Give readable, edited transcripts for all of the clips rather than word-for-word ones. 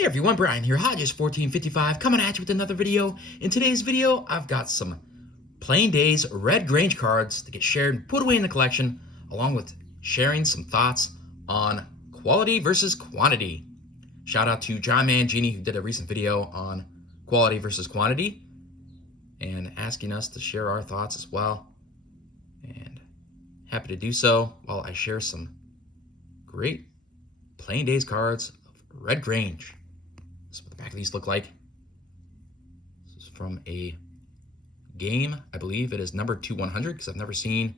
Hey everyone, Brian here, Hodges1455, coming at you with another video. In today's video, I've got some Plain Days Red Grange cards to get shared and put away in the collection, along with sharing some thoughts on quality versus quantity. Shout out to John Mangini, who did a recent video on quality versus quantity, and asking us to share our thoughts as well. And happy to do so while I share some great Plain Days cards of Red Grange. This is what the back of these look like. This is from a game. I believe it is numbered to 100 because I've never seen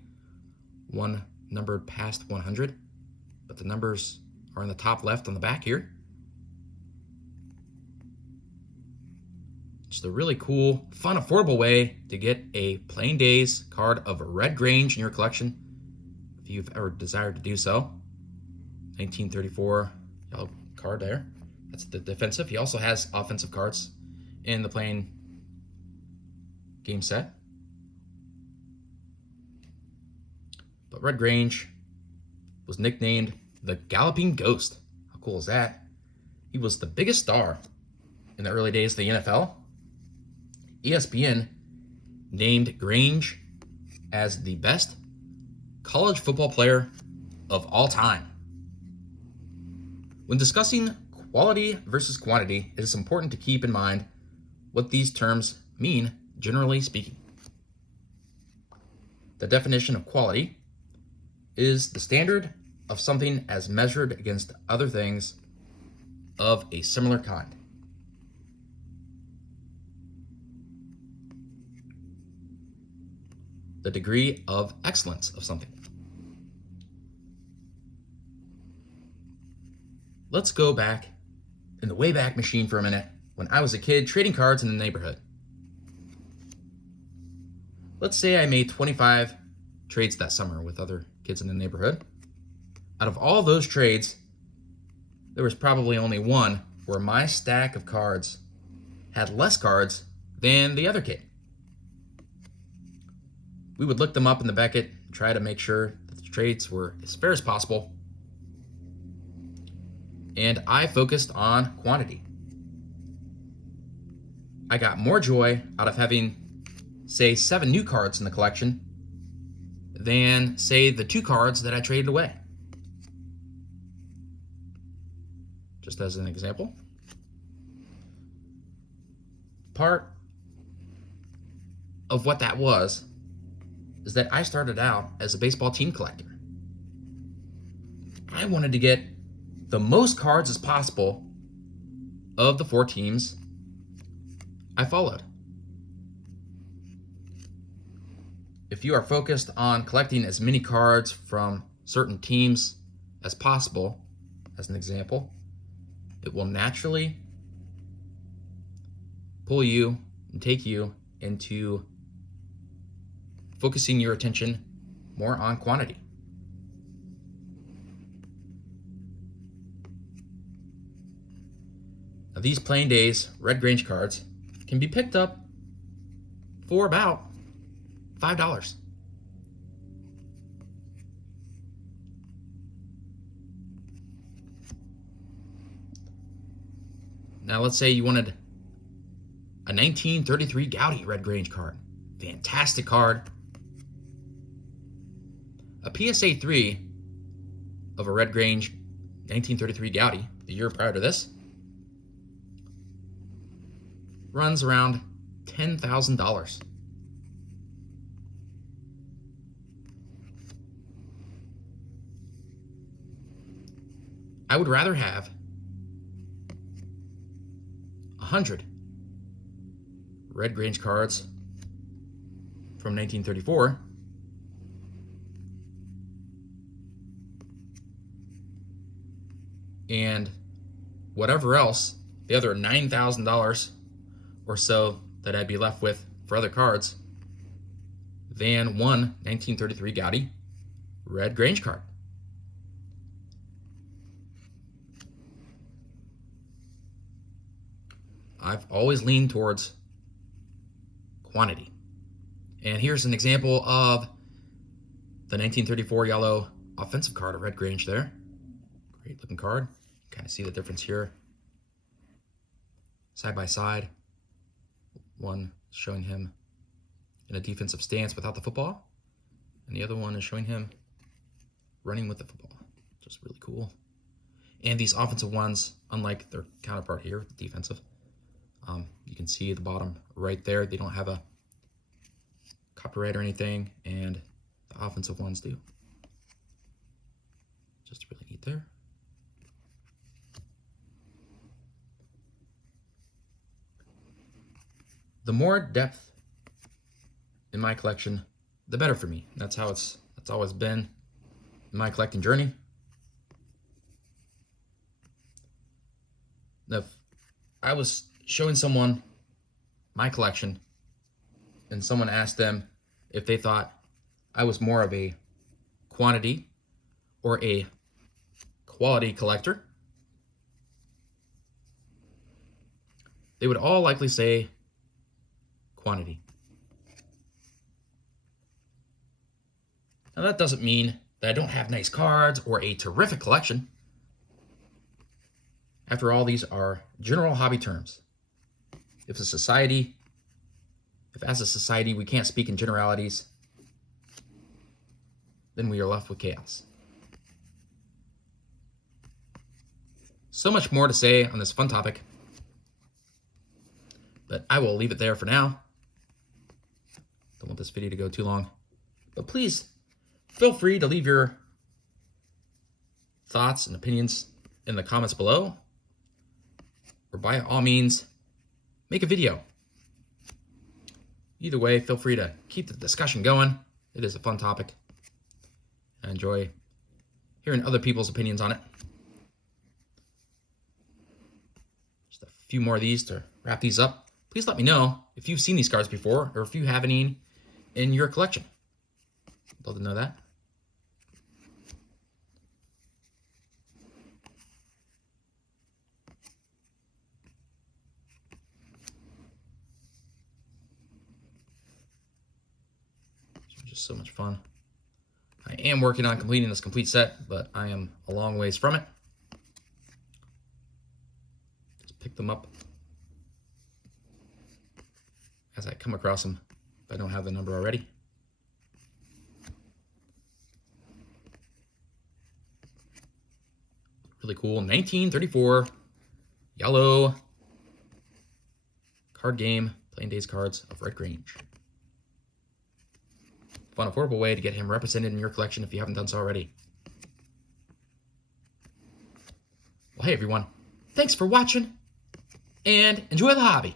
one numbered past 100. But the numbers are in the top left on the back here. Just a really cool, fun, affordable way to get a Plain Days card of a Red Grange in your collection, if you've ever desired to do so. 1934 yellow card there. That's the defensive. He also has offensive cards in the plain game set. But Red Grange was nicknamed the Galloping Ghost. How cool is that? He was the biggest star in the early days of the NFL. ESPN named Grange as the best college football player of all time. When discussing quality versus quantity, it is important to keep in mind what these terms mean, generally speaking. The definition of quality is the standard of something as measured against other things of a similar kind. The degree of excellence of something. Let's go back in the Wayback Machine for a minute when I was a kid trading cards in the neighborhood. Let's say I made 25 trades that summer with other kids in the neighborhood. Out of all those trades, there was probably only one where my stack of cards had less cards than the other kid. We would look them up in the Beckett, try to make sure that the trades were as fair as possible. And I focused on quantity. I got more joy out of having, say, 7 new cards in the collection than, say, the 2 cards that I traded away. Just as an example. Part of what that was is that I started out as a baseball team collector. I wanted to get the most cards as possible of the 4 teams I followed. If you are focused on collecting as many cards from certain teams as possible, as an example, it will naturally pull you and take you into focusing your attention more on quantity. Now, these Plain Days Red Grange cards can be picked up for about $5. Now let's say you wanted a 1933 Gowdy Red Grange card. Fantastic card. A PSA 3 of a Red Grange 1933 Gowdy, the year prior to this, runs around $10,000. I would rather have 100 Red Grange cards from 1934 and whatever else, the other $9,000 or so that I'd be left with for other cards, than one 1933 Gowdy Red Grange card. I've always leaned towards quantity. And here's an example of the 1934 yellow offensive card of Red Grange there. Great looking card. Kind of see the difference here side by side. One showing him in a defensive stance without the football, and the other one is showing him running with the football. Just really cool. And these offensive ones, unlike their counterpart here, the defensive, you can see at the bottom right there, they don't have a copyright or anything, and the offensive ones do. Just really neat there. The more depth in my collection, the better for me. That's always been in my collecting journey. If I was showing someone my collection and someone asked them if they thought I was more of a quantity or a quality collector, they would all likely say quantity. Now that doesn't mean that I don't have nice cards or a terrific collection. After all, these are general hobby terms. If as a society we can't speak in generalities, then we are left with chaos. So much more to say on this fun topic, but I will leave it there for now. Don't want this video to go too long, but please feel free to leave your thoughts and opinions in the comments below, or by all means, make a video. Either way, feel free to keep the discussion going. It is a fun topic. I enjoy hearing other people's opinions on it. Just a few more of these to wrap these up. Please let me know if you've seen these cards before, or if you have any in your collection. I'd love to know that. Just so much fun. I am working on completing this complete set, but I am a long ways from it. Just pick them up as I come across them if I don't have the number already. Really cool 1934 yellow card game, Playing Days cards of Red Grange. Fun, affordable way to get him represented in your collection if you haven't done so already. Well, hey everyone, thanks for watching, and enjoy the hobby.